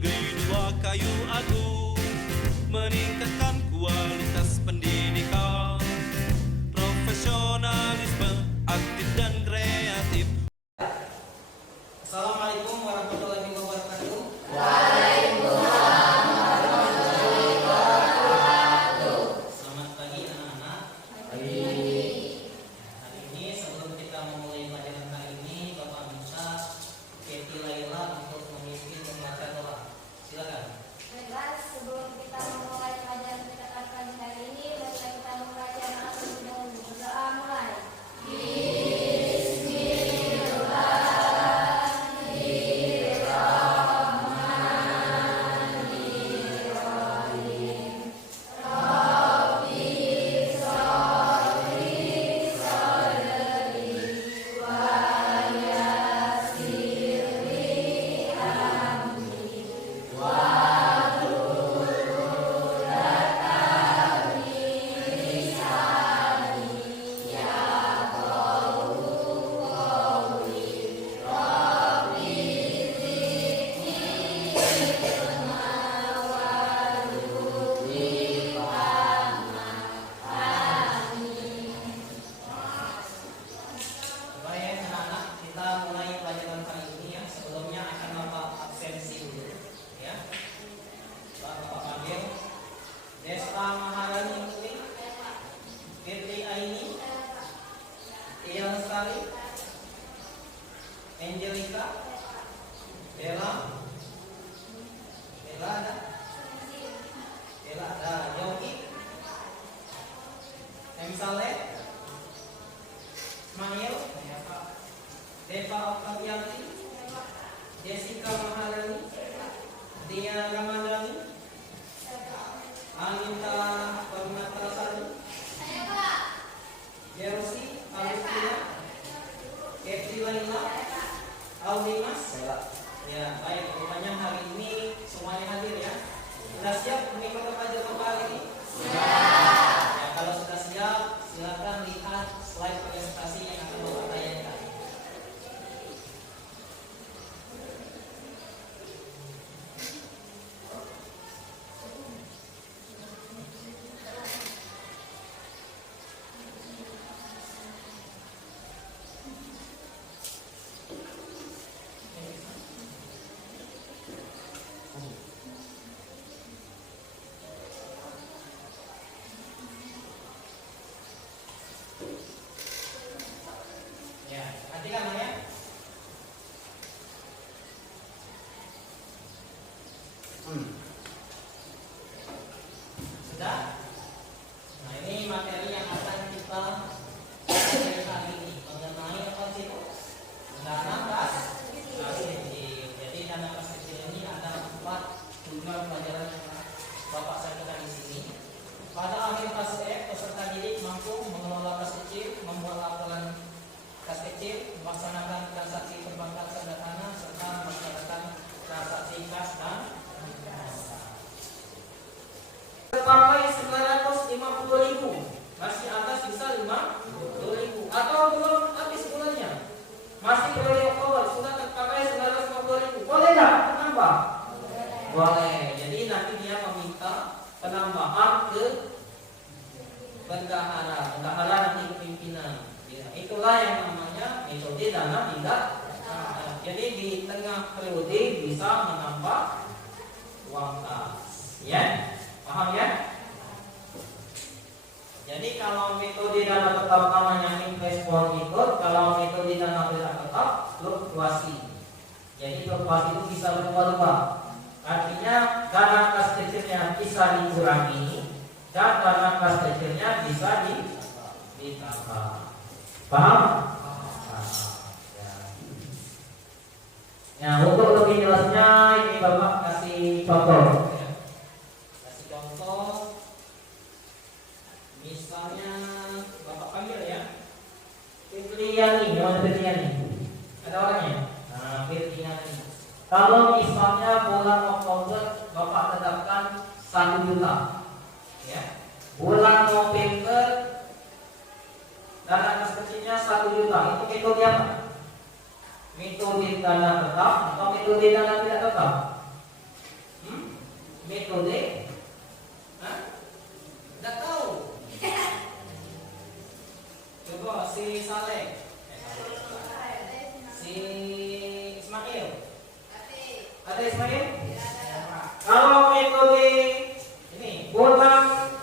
Negeri 2 Kayu Agung meningkatkan kualitas pendidikan, profesionalisme, aktif dan kreatif. Assalamualaikum warahmatullahi wabarakatuh. Waalaikumsalam warahmatullahi wabarakatuh. Selamat pagi anak-anak. Pagi. Hari ini sebelum kita memulai pelajaran kali ini, Bapak minta Keti Laila untuk memimpin membaca doa. Silakan. Baiklah, sebelum kita memulai pelajaran kita pagi hari ini, mari kita membaca doa terlebih dahulu. Berdoa mulai. Baik anak-anak, kita mulai pelajaran kali ini ya. Sebelumnya akan Bapak absensi dulu ya. Bapak panggil Desta Maharani Mukti, Fitri Aini, Tia Lestari, Angelika, Bella ada, Bella ada, Yogi, M. Saleh, Ismail, Deva Oktavianti, Jessica Maharani, Tia Ramadhani, Anita Permatasari, Jerosi Alistina, Keti Laila, Audimas. Ya, baik. Rupanya hari ini semuanya hadir ya. Sudah siap mengikuti pelajaran kali ini? Siap. Ya, kalau sudah siap, silakan lihat slide presentasi yang akan Bapak tayangkan. Ya, perhatikan ya. Sudah? Nah, ini materi yang akan kita pelajari kali ini mengenai apa sih? Dana kas kecil. Jadi dana kas kecil ini ada 4 tujuan pelajaran yang Bapak sampaikan di sini. Pada akhir fase F, peserta didik mampu mengelola kas kecil, membuat laporan kas kecil, melaksanakan transaksi perbankan sederhana, serta melaksanakan transaksi kas dan sampai 950.000, masih atas bisa 50.000 atau belum habis bulannya, masih periode Oktober sudah terpakai 950.000, boleh nggak menambah? Boleh. Jadi nanti dia meminta penambahan ke bendahara nanti kepimpinan. Ya, itulah yang namanya metode dana tidak. Jadi di tengah periode bisa menambah uang kas. Ya, paham ya? Jadi kalau metode dana tetap namanya investment method, kalau metode dana tidak tetap fluktuasi. Jadi fluktuasi itu bisa berubah-ubah. Artinya dana kas kecilnya bisa dikurangi dan dana kas kecilnya bisa ditambah. Paham? Ya, untuk lebih jelasnya ini Bapak kasih contoh. Ya. Kasih contoh. Misalnya Bapak panggil ya. Fitriani, gimana Fitriani? Ada orangnya? Nah, Fitriani. Kalau misalnya bulan Oktober Bapak tetapkan 1 juta, ya. Bulan November dana kas kecilnya 1 juta. Itu metode apa? Metode dana tetap atau metode dana tidak tetap? metode? Hah? Nggak tahu. Coba si Saleh, si Ismail. Ada Ismail? Kalau metode ini bulan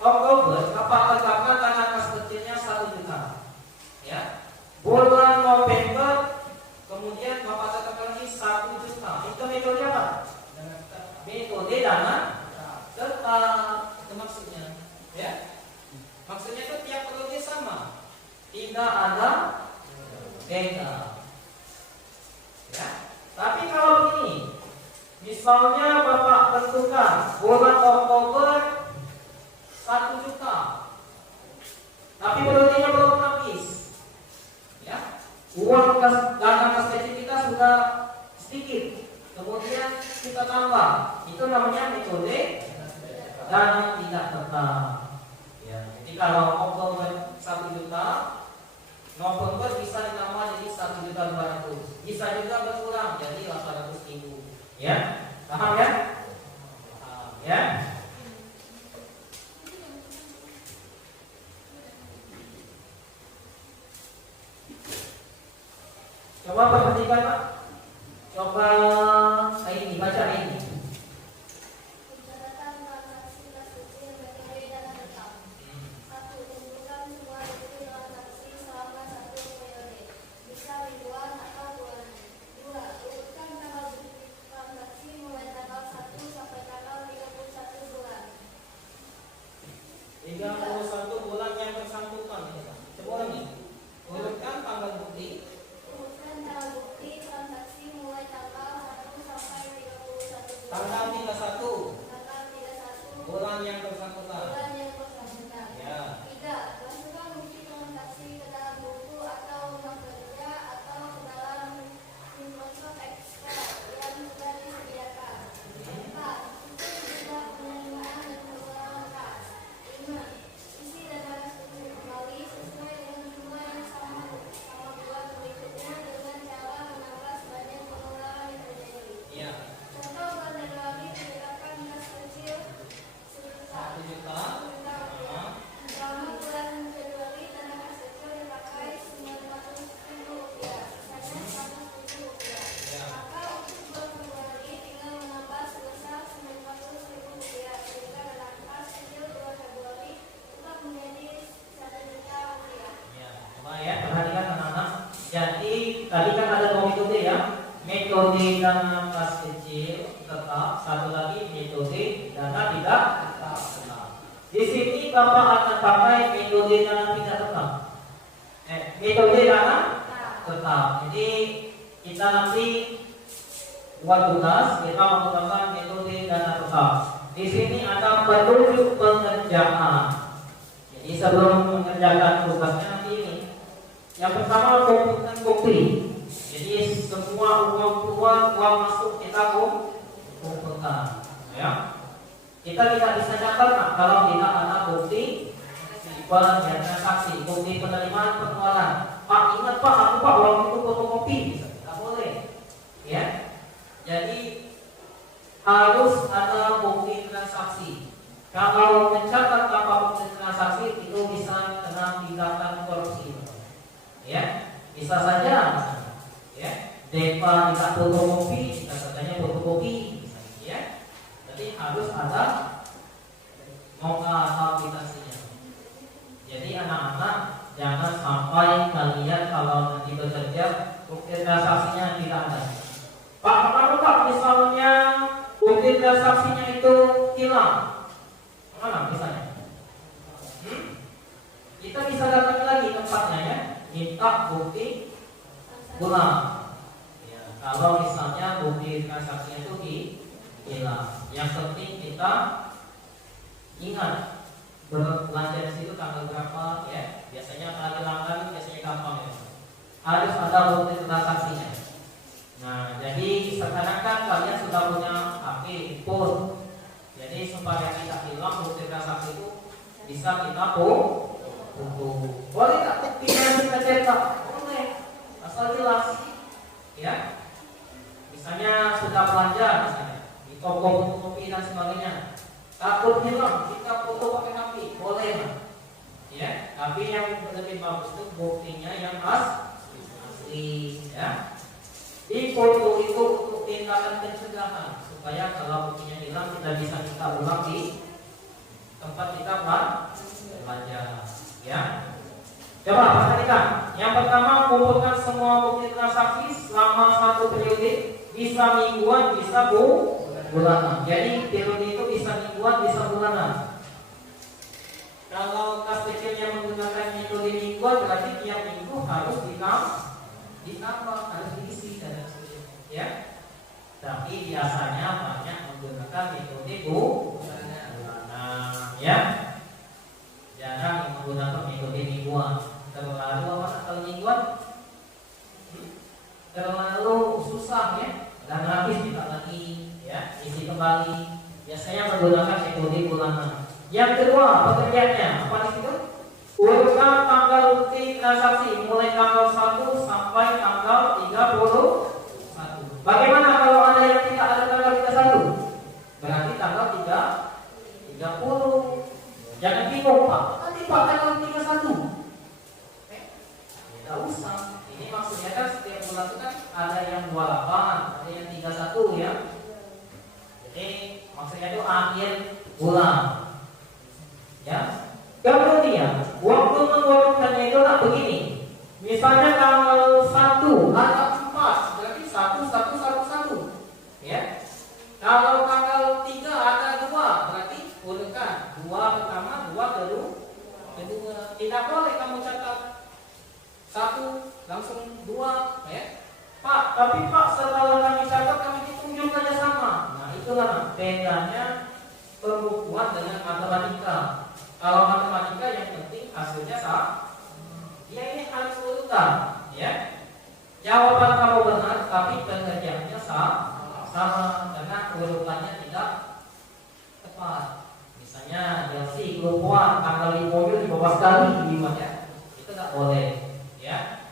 Oktober, Bapak tetapkan tanggal kas kecilnya 1 juta. Ya. Bulan November, kemudian Bapak tetapkan lagi 1 juta. Itu metode apa? Metode dana tetap. Itu maksudnya. Ya. Maksudnya itu tiap periode sama. Tidak ada beda. Ya. Tapi kalau begini, misalnya Bapak tentukan bulan Oktober 1 juta, tapi periodenya belum habis. Ya. Uang dana kas kecil kita sudah sedikit, kemudian kita tambah. Itu namanya metode dana tidak tetap. Ya. Jadi kalau Oktober 1 juta, November bisa ditambah jadi 1.200.000. Bisa juga berkurang jadi 800.000. Ya, paham ya? Paham ya? Coba perhatikan Pak. Coba ini baca ini. Pencatatan transaksi kas kecil metode dana tetap. 1. Kumpulkan semua deposito transaksi selama 1 periode, bisa mingguan atau bulanan. 2. Urutkan tanggal transaksi mulai tanggal 1 sampai tanggal 31 bulan. 31 bulan yang bersangkutan ini Pak. Coba lagi. Urutkan tanggal bukti. Urutkan tanggal bukti transaksi mulai tanggal 1 sampai 31 bulan. Tanggal 31 Tanggal 31 bulan yang bersangkutan. bulan yang bersangkutan. Ya. 3. Masukkan bukti transaksi ke dalam buku atau rumah kerja atau ke dalam Microsoft Excel yang sudah disediakan. 4. Hitung jumlah penerimaan dan pengeluaran kas. 5. Isi dana kas kecil kembali sesuai dengan jumlah yang sama bulan berikutnya dengan cara menambah sebanyak pengeluaran yang terjadi. Iya. Contoh bulan Januari ditetapkan kas kecil 1 juta. selama bulan Februari dana kas kecil dipakai 900.000 rupiah, sisanya 100.000 rupiah. Ya. Maka untuk bulan Februari tinggal menambah sebesar 900.000 rupiah, sehingga dana kas kecil bulan Februari tetap menjadi 1 juta rupiah. Ya, coba ya perhatikan anak-anak. Jadi tadi kan ada 2 metode ya. Metode dana kas kecil tetap, satu lagi metode dana tidak tetap. Di sini Bapak akan pakai metode dana tidak tetap. Metode dana tetap. Jadi kita nanti buat tugas kita menggunakan metode dana tetap. Di sini ada petunjuk pengerjaan. Jadi sebelum mengerjakan tugasnya nanti ini, yang pertama kumpulkan bukti. Jadi semua uang keluar, uang masuk kita kumpulkan. Ya. Kita tidak bisa catat kalau tidak ada bukti pengerjaan transaksi, bukti penerimaan pengeluaran. Pak ingat Pak, aku Pak uang itu fotokopi, tidak boleh. Ya. Jadi harus ada bukti transaksi. Kalau mencatat tanpa bukti transaksi itu bisa kena tindakan korupsi. Ya, bisa saja misalnya. Ya, depa tidak fotokopi, bisa saja fotokopi, misalnya. Ya, jadi harus ada aplikasinya. Jadi anak-anak jangan sampai kalian kalau nanti bekerja bukti transaksinya tidak ada. Pak, kalau Pak misalnya bukti transaksinya itu hilang, mana misalnya? Kita bisa datang lagi tempatnya ya, minta bukti ulang. Ya, kalau misalnya bukti transaksinya itu hilang, yang penting kita ingat berbelanja di situ tanggal berapa ya. Biasanya kalau langgan biasanya gampang ya. Harus ada bukti transaksinya. Nah, jadi sekarang kan kalian sudah punya HP, phone. Jadi supaya tidak hilang bukti transaksi itu bisa kita foto. Boleh tak buktinya kita cetak? Boleh. Asal jelas. Ya. Misalnya sudah belanja misalnya. toko fotokopi dan sebagainya. Takut hilang, kita foto pakai HP, boleh Pak. Ya, tapi yang lebih bagus itu buktinya yang asli, ya. Di foto itu untuk tindakan pencegahan supaya kalau buktinya hilang kita bisa ulang di tempat kita belajar, ya. Coba perhatikan. Yang pertama, kumpulkan semua bukti transaksi selama satu periode, bisa mingguan, bisa bulanan. Jadi periode itu bisa mingguan, bisa bulanan. Kalau kas kecilnya menggunakan metode mingguan, berarti tiap minggu harus ditambah, harus diisi dan sebagainya, ya. Tapi biasanya banyak menggunakan metode bulanan, ya. Jarang menggunakan metode mingguan. Terlalu apa kalau mingguan? Terlalu susah, ya. Dan habis kita lagi, ya, isi kembali. Biasanya menggunakan metode bulanan. Yang kedua, pekerjaannya apa di situ? Urutkan tanggal bukti transaksi mulai tanggal 1 sampai tanggal 31. Bagaimana kalau ada yang tidak ada tanggal 31? Berarti tanggal 30. Jangan bingung Pak, nanti Pak tanggal 31. Tidak usah. Ini maksudnya kan setiap bulan itu kan ada yang 28, ada yang 31, ya. Jadi maksudnya itu akhir bulan, ya. Kemudian waktu mengurutkannya itu begini. Misalnya tanggal 1 ada 4, berarti 1111, ya. Kalau tanggal 3 ada 2, berarti urutkan 2 pertama, 2 kedua. Tidak boleh kamu catat 1 langsung 2, ya. Pak, tapi Pak setelah kami catat kami hitung jumlahnya sama. Nah, itulah bedanya pembukuan dengan matematika. Kalau matematika yang penting hasilnya sama. Ya ini harus urutan, ya. Jawaban kamu benar, tapi pengerjaannya sama karena urutannya tidak tepat. Misalnya Delsi kelupaan tanggal 5 di bawah sekali gimana? Itu tidak boleh, ya.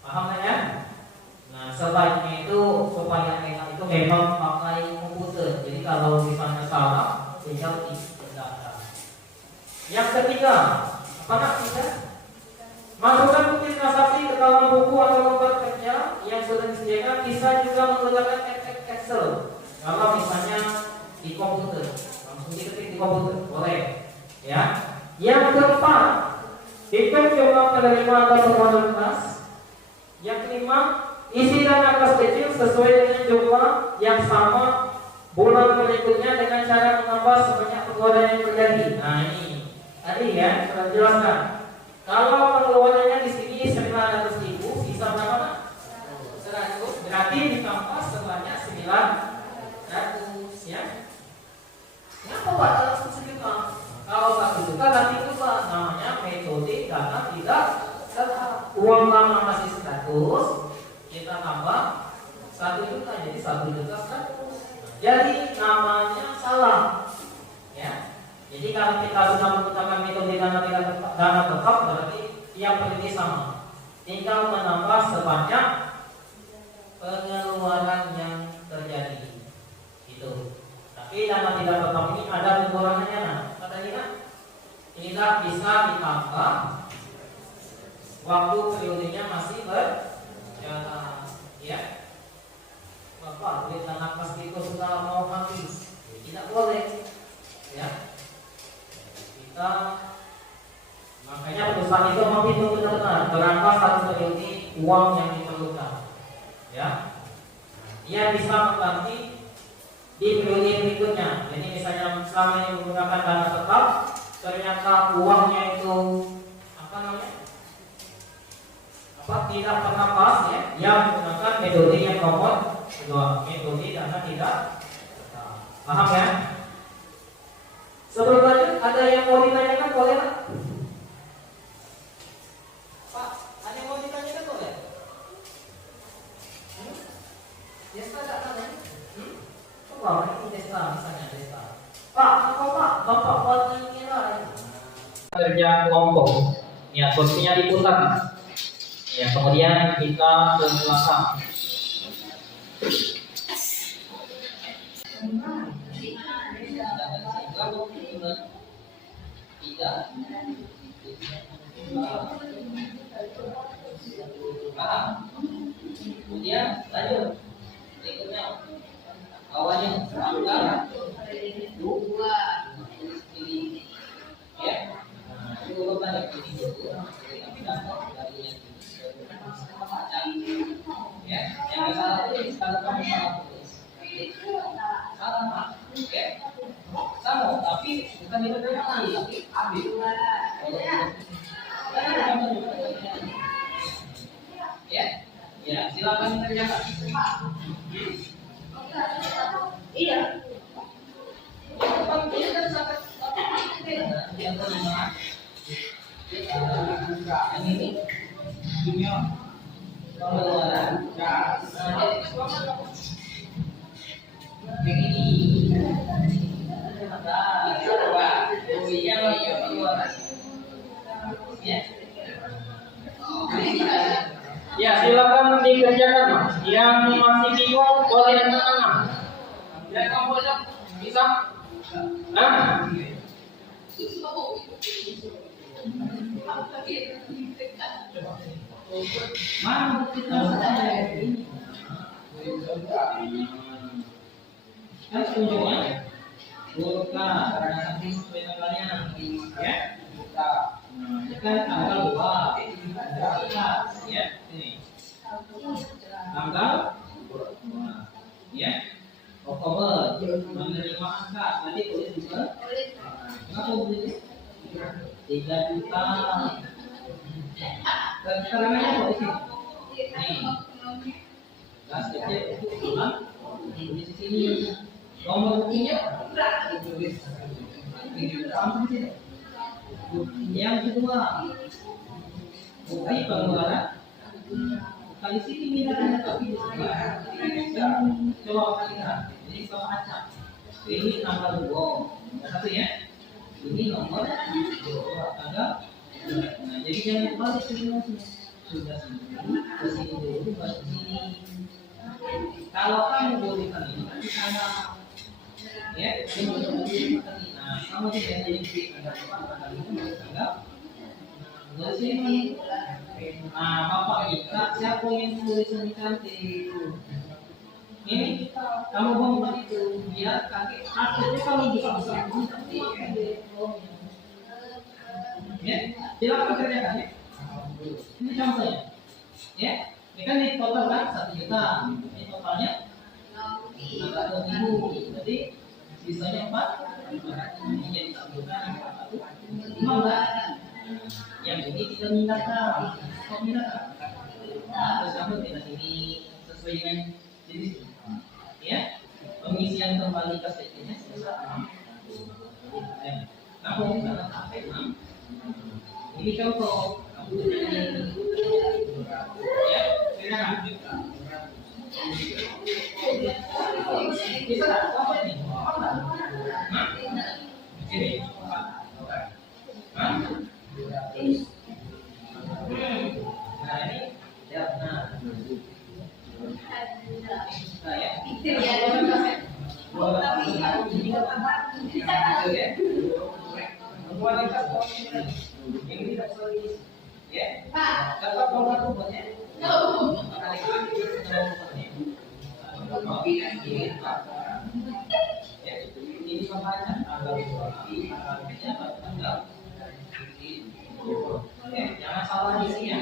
Paham ya? Nah, sebaiknya itu supaya enak itu memang pakai komputer. Jadi kalau misalnya salah, tinggal didata. Yang ketiga, apa nak kita? Masukkan bukti transaksi ke dalam buku atau lembar kerja yang sudah disediakan. Bisa juga menggunakan Excel. Kalau misalnya di komputer, langsung diketik di komputer, boleh. Ya. Yang keempat, hitung jumlah penerima atau pengguna lunas. Yang kelima, isi dana kas kecil sesuai dengan jumlah yang sama bulan berikutnya dengan cara menambah sebanyak pengeluaran yang terjadi. Nah ini tadi ya sudah jelaskan. Kalau pengeluarannya di sini 900.000, sisa berapa? 100. Berarti ditambah sebanyak 900, ya. Kenapa Pak langsung 1 juta? Kalau 1 juta nanti berubah, namanya metode dana tidak tetap. Uang lama masih 100, kita tambah 1 juta jadi 1 juta 100. Jadi namanya salah, ya. Jadi kalau kita sudah menggunakan metode dana tetap berarti tiap periode sama. Tinggal menambah sebanyak pengeluaran yang terjadi. Itu. Tapi dana tidak tetap ini ada pengurangannya. Nah, katanya kan tidak bisa ditambah waktu periodenya masih berjalan, ya. Bapak, duit dana kas itu sudah mau habis, tidak boleh, ya. Kita makanya perusahaan itu menghitung benar-benar berapa satu periode uang yang diperlukan, ya. Dia bisa mengganti di periode berikutnya. Jadi misalnya selama ini menggunakan dana tetap, ternyata uangnya itu apa namanya? Tidak pernah pas, ya. Yang menggunakan metode yang nomor 2, metode dana tidak tetap. Paham ya? Sebelum lanjut, ada yang mau ditanyakan boleh Pak? Pak, ada yang mau ditanyakan boleh? Desta tak tanya? Coba ini Desta, misalnya Desta. Pak, apa Pak? Bapak buat ngira kerja kelompok. Ya, kursinya diputar. Ya, kemudian kita ke belakang. Paham? Kemudian lanjut. Berikutnya awalnya tanggal 2 ya. Itu urutan ini dulu. Tapi dampak dari yang ya, yang salah itu kalau kamu salah tulis. Salah, ya. Sama, tapi bukan itu lagi, tapi ambil. Ya, ya, silakan dikerjakan. Iya. Ini kan sangat yang kelima. Yang ini junior pengeluaran. Yang ini coba yang pengeluaran. Ya. Ya, silakan dikerjakan, Mas. Yang masih bingung boleh tengah-tengah. Ya, kamu boleh bisa? Nah. Mana kita ini? Kan ujungnya bukan karena nanti sesuai tanggalnya, ya. Kan tanggal 2 ya, ini tanggal ya Oktober menerima angka nanti boleh juga berapa boleh 3 juta keterangannya boleh sih nih gas kecil itu pulang di sini nomor buktinya yang kedua bukti pengeluaran kali sini minatnya tapi coba kali lihat ini sama acak ini tanggal 2 satu ya ini nomor tanggal nah jadi jangan balik ke sini sudah sini ke sini dulu baru sini kalau kamu bolehkan ini nanti sama ya ini nah kamu tidak jadi tanggal dari sini. Nah, Bapak kita siapa yang tulisannya cantik? Ini kamu bangun itu biar kaki akhirnya kalau bisa ya, silakan kerjakan ya. Ini contohnya, ya. Ini kan di total kan 1 juta. Ini totalnya 600.000. Jadi sisanya 4. Ini jadi 1 juta 400. Yang ini tidak minatkan, kok minatkan? Terus kamu tidak sini sesuai dengan jenis, ya? Pengisian kembali kasetnya sebesar 6. Kamu tidak sampai 6. Ini contoh, kamu ini, ya? Silakan. Bisa apa ini? Ini. Nah ini ya nah ya jangan salah isinya.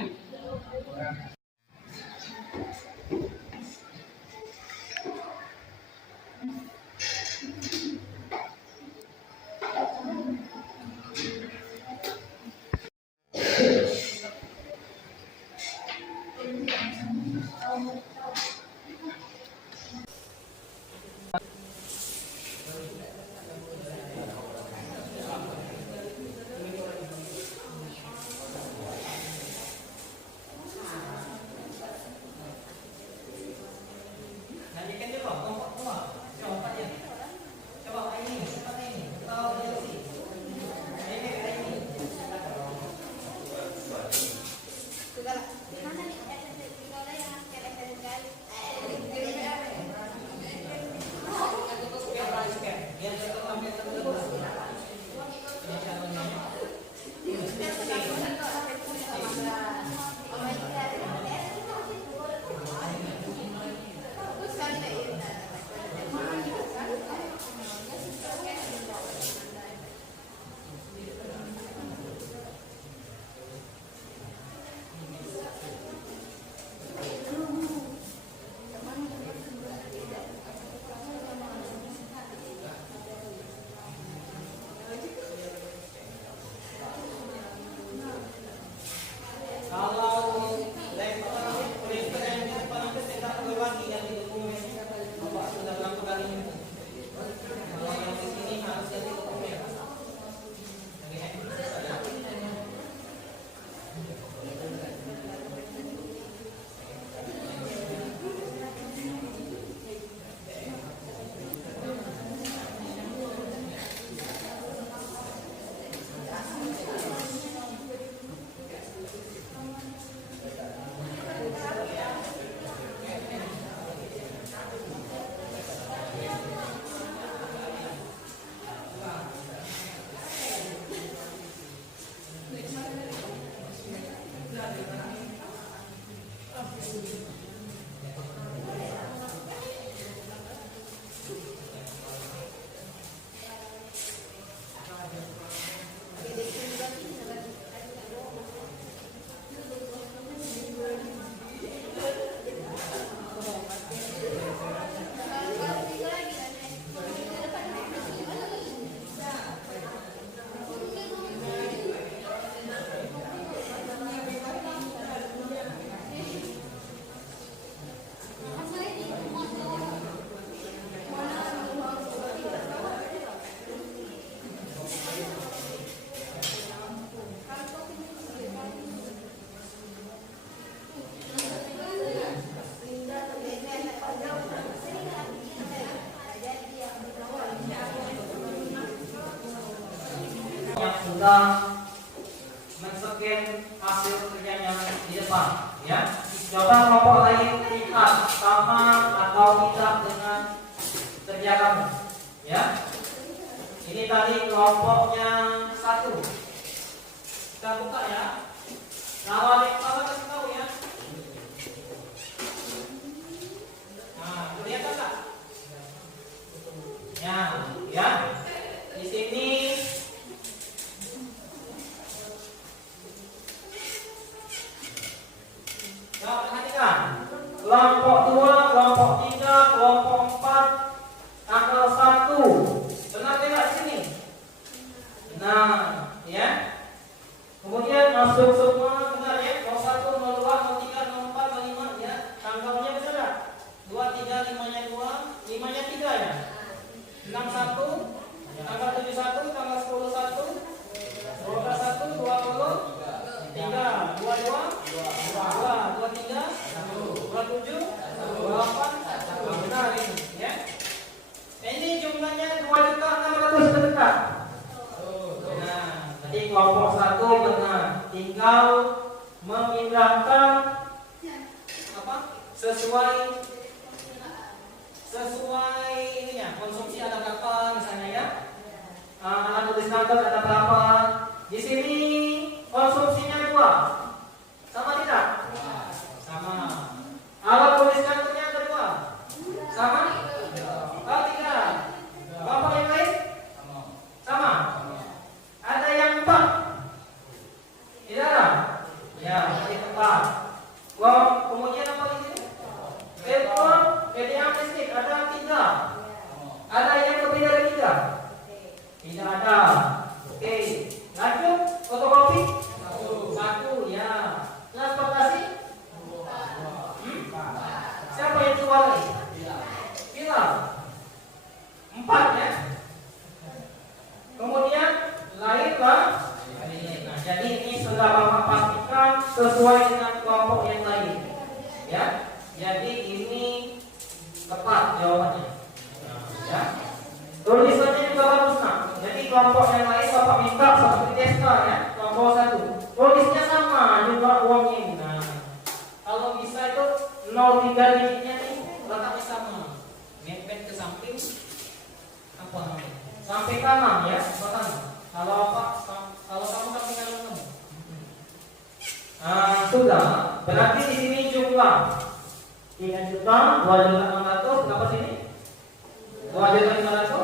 sudah men-scan hasil kerjanya di depan, ya. Coba kelompok lain lihat sama atau tidak dengan kerja kamu, ya. Ini tadi kelompoknya 1. Kita buka ya. Nama yang pertama kasih tahu ya. Nah, kelihatan tak? Ya. Di sini perhatikan. Kelompok 2, kelompok 3, kelompok 4, tanggal 1. Benar tidak di sini? Benar, ya. Kemudian masuk semua benar ya. 01, 02, 03, 04, 05 ya. Tanggalnya benar tak? 23, 5-nya 2, 5-nya 3 ya. 61, tanggal 71, tanggal 10 1, 12 1, 20, 3, 22, 23, 27, 28, benar ini ya. Ini jumlahnya 2.600.000 benar. Nah, tadi kelompok 1 benar. Tinggal memindahkan apa? Sesuai ininya. Konsumsi ada berapa misalnya ya? Alat tulis kantor ada berapa? Di sini konsumsinya 2. Sama tidak? Sama. Alat tulis kantornya ada 2. Sama? Oh, tidak. Kelompok yang lain? Sama. Ada yang 4? Tidak ada? Ya, ada 4. Kemudian apa di sini? Telepon, media listrik ada 3. Ada yang lebih dari 3? Tidak ada. Oke. Lanjut, fotokopi? 1 ya. Transportasi? Siapa yang keluar lagi? Film. 4 ya. Kemudian lainlah. Nah, jadi ini sudah Bapak pastikan sesuai dengan kelompok yang lain. Ya. Jadi ini tepat jawabannya. Ya. Tulisannya juga bagus nak. Jadi kelompok yang lain Bapak minta seperti Desta ya. Kelompok 1. Tulisnya sama juga uangnya ini. Nah, kalau bisa itu 03 digitnya nih letaknya sama. Mepet ke samping apa namanya? Sampai kanan ya, ke kanan. Kalau kamu samping kanan kamu. Sudah. Berarti di sini jumlah 3 juta, 2.600.000 berapa sini? 2.500.000.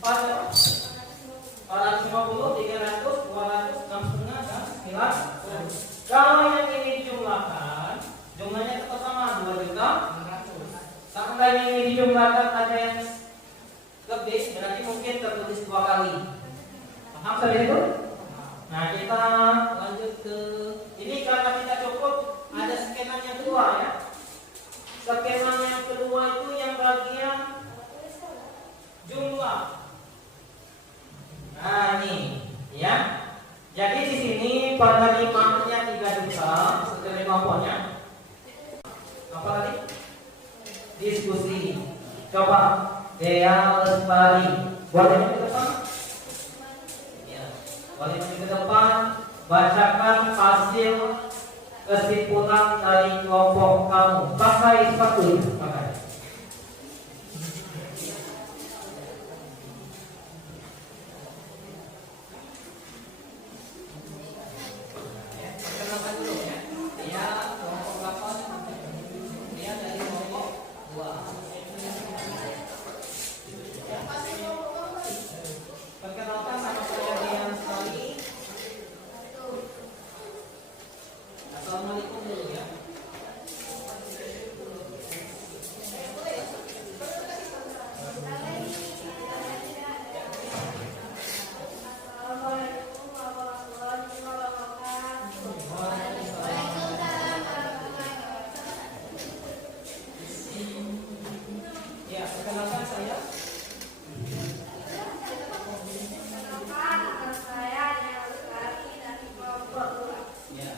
4 ya? 450, 300, 200, 6,5 dan 9. Kalau yang ini dijumlahkan, jumlahnya tetap sama 2 juta. Seandainya ini dijumlahkan ada yang lebih, berarti mungkin tertulis 2 kali. Paham sampai itu? Nah, kita lanjut ke ini. Karena tidak cukup, ada skenan yang kedua ya. Skenan yang kedua itu yang bagian jumlah. Nah, ini ya. Jadi di sini penerimaannya 3 juta sesuai kelompoknya. Apa tadi? Diskusi. Coba Dea Lestari. Boleh ke depan? Ya. Boleh ke depan. Bacakan hasil kesimpulan dari kelompok kamu. Pakai sepatu. Pakai. Perkenalkan dulu ya. Dia kelompok berapa? Dia dari kelompok 2. Perkenalkan sama saya Dea Lestari. Assalamualaikum dulu ya. Ya, perkenalkan saya. Ya,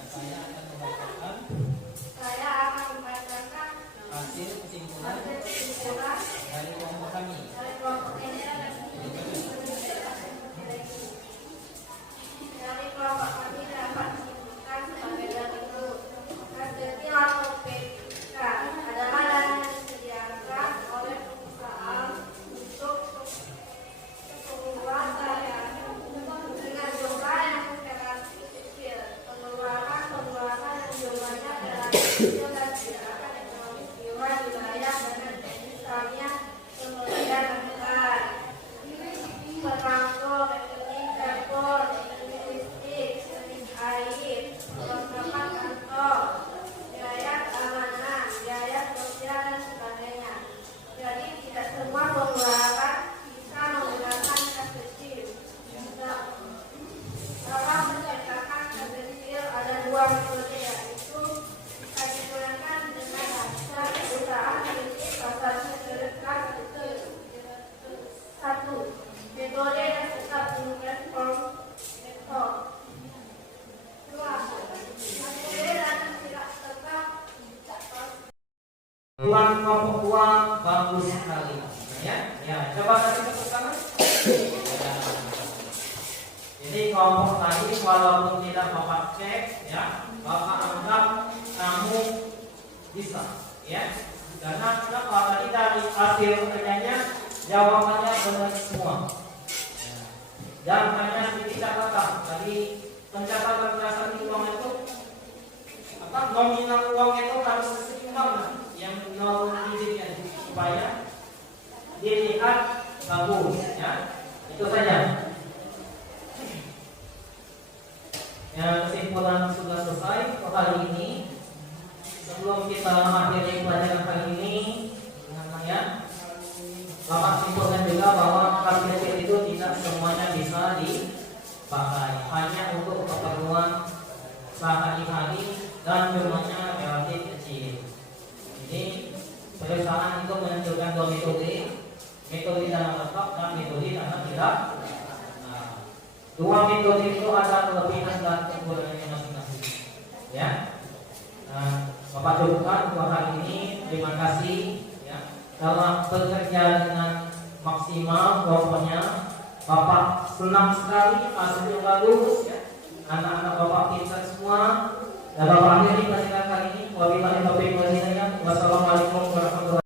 saya akan membacakan hasil kesimpulan dari kelompok kami. kesimpulan kelompok 2 bagus sekali. Ya, coba kasih tepuk tangan. Jadi kelompok tadi walaupun tidak Bapak cek, ya, Bapak anggap kamu bisa, ya. Karena kenapa? Tadi dari hasil kerjanya jawabannya benar semua. Dan hanya sedikit catatan. Tadi pencatatan dasar uang itu nominal uang itu harus seimbang yang 0 digitnya supaya dilihat bagus, ya. Itu saja. Ya, kesimpulan sudah selesai untuk hari ini. Sebelum kita mengakhiri pelajaran kali ini, ya, Bapak simpulkan juga bahwa kalkulator itu tidak semuanya bisa dipakai, hanya untuk keperluan sehari-hari dan jumlahnya relatif kecil. Jadi perusahaan itu menentukan 2 metode dana tetap dan metode dana tidak. Nah, 2 metode itu ada kelebihan dan kekurangannya masing-masing. Ya. Nah, Bapak cukupkan untuk hari ini. Terima kasih. Ya. Dalam bekerja dengan maksimal, pokoknya Bapak senang sekali, hasilnya bagus. Ya. Anak-anak Bapak pintar semua. Dan Bapak akhiri pelajaran kali ini. Wabillahi taufiq wal hidayah. Wassalamualaikum warahmatullahi wabarakatuh.